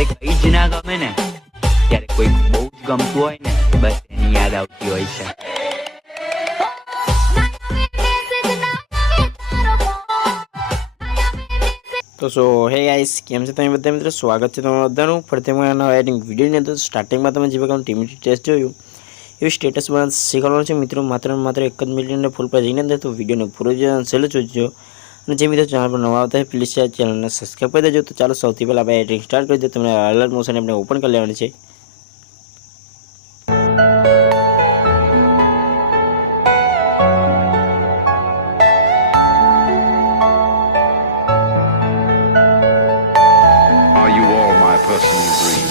જ્યારે કઈ જ ના ગમે ને ત્યારે કોઈ બહુ જ ગમતું હોય ને બસ એની યાદ આવતી હોય છે. તો સો હે ગાઈસ, કેમ છે તમે બધા મિત્રો? સ્વાગત છે તમારું બધાનું ફરીથી નવા એડિંગ વિડીયોની અંદર. સ્ટાર્ટિંગમાં તમે જે પ્રકારનું ટીમ ટેસ્ટ જોયું એવી સ્ટેટસ બનાવવાનું શીખવાનું છે મિત્રો. માત્ર 1 જ મિનિટને ફૂલ પર જઈને અંદર તો વિડીયોને પૂરો છેલ્લે જોજો. અને જે મિત્રો ચેનલ પર નવા આવતા હોય પ્લીઝ ચેનલને સબસ્ક્રાઈબ કરી દેજો. તો ચાલો સૌથી પહેલાં આપણે એડિંગ સ્ટાર્ટ કરી દો. તમને અલર્ટ મોશન આપણે ઓપન કરી લેવાની છે. Are you all my personal dreams?